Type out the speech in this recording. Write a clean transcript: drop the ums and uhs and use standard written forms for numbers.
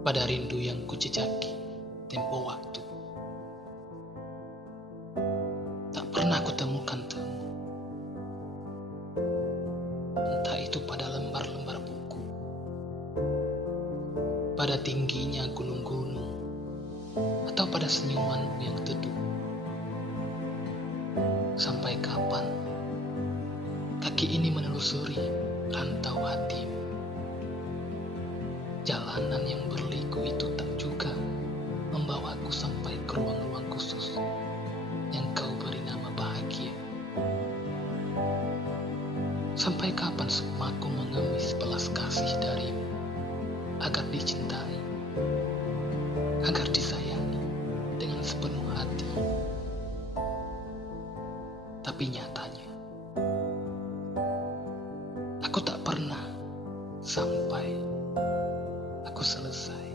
pada rindu yang kujejaki tempo waktu. Tak pernah kutemukan temu, entah itu pada lembar-lembar buku, pada tingginya gunung-gunung, atau pada senyumanmu yang teduh. Sampai kapan kaki ini menelusuri rantau hatimu? Jalanan yang berliku itu tak juga membawaku sampai ke ruang-ruang khusus yang kau beri nama bahagia. Sampai kapan sukmaku mengemis belas kasih darimu, agar dicintai, agar disayangi dengan sepenuh hati. Tapi nyatanya, aku tak pernah sampai aku selesai.